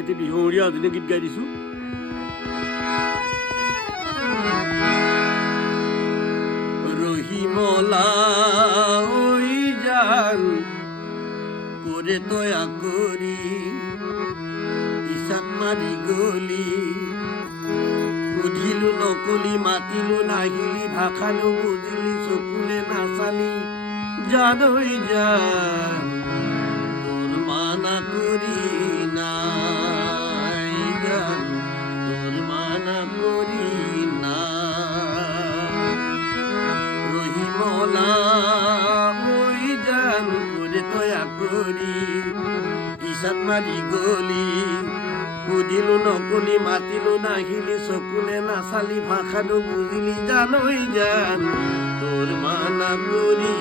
এটি বিহুৰীয়া আধুনিক গীত গাই দিছোঁ। রহিমলা ওই জান করে তয়া করি ইসাক মারি গলি বুঝিলু নকলি মাতিলু নাহিলি ভাষানো বুঝিলি চকুলে নাচালি জানই জান তোর মানা করি নাই জান তোর মানা করি না রহিমলা ওই জান করে তয়া করি ইসাক মারি গলি বুঝিলু নকলি মাতিলু নাহিলি চকুলে নাচালি ভাষাটো বুজিলি জানই জান তোর মানা করি